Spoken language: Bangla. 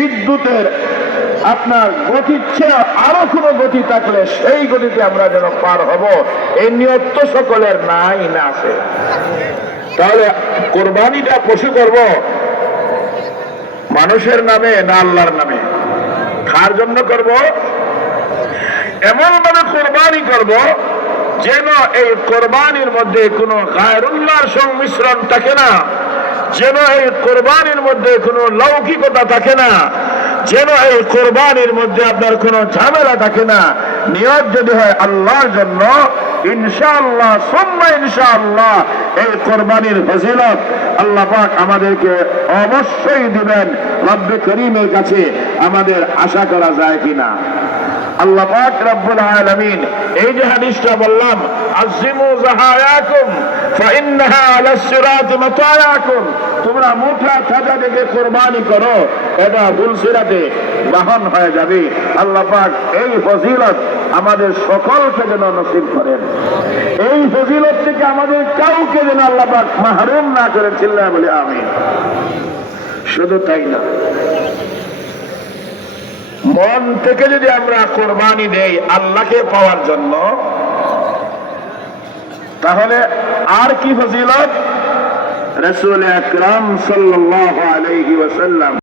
বিদ্যুতের আপনার গতির চেয়ে আরো কোনো গতি থাকলে সেই গতিতে আমরা যেন পার হব, এই নিয়ত তো সকলের নাই না আছে। তাহলে কোরবানিটা পশু করব মানুষের নামে না আল্লাহর নামে? কার জন্য করব? এমন ভাবে কোরবানি করব যেন এই কোরবানির মধ্যে কোনো গায়রুল্লাহর সংমিশ্রণ থাকে না, যেন এই কোরবানির মধ্যে কোনো লৌকিকতা থাকে না, যেন এই কোরবানির মধ্যে আপনার কোনো ঝামেলা থাকে না। নিয়ত যদি হয় আল্লাহর জন্য, ইনশাআল্লাহ সুম্মা ইনশাআল্লাহ এই কোরবানির ফজিলত আল্লাহ পাক আমাদেরকে অবশ্যই দিবেন। রব্বে করিমের কাছে আমাদের আশা করা যায় কিনা? আল্লাহ পাক রব্বুল আলামিন এই যে হাদিসটা বললাম, আযিমু যাহায়াকুম ফাইন্নাহা আলাস সিরাতি মাতায়াকুম, তোমরা মুঠা তাজা দেখে কোরবানি করো, এটা বুল সিরাতে বাহন হয়ে যাবে। আল্লাহ পাক এই ফজিলত আমাদের সকলকে যেন নসিব করেন। এই ফজিলত থেকে আমাদের কাউকে যেন আল্লাহ পাক মাহরুম না করেন। চিল্লায় বলি আমিন। শুধু তাই না, মন থেকে যদি আমরা কোরবানি দেই আল্লাহকে পাওয়ার জন্য, তাহলে আর কি ফজিলত? রাসূল আকরাম সাল্লাল্লাহু আলাইহি ওয়াসাল্লাম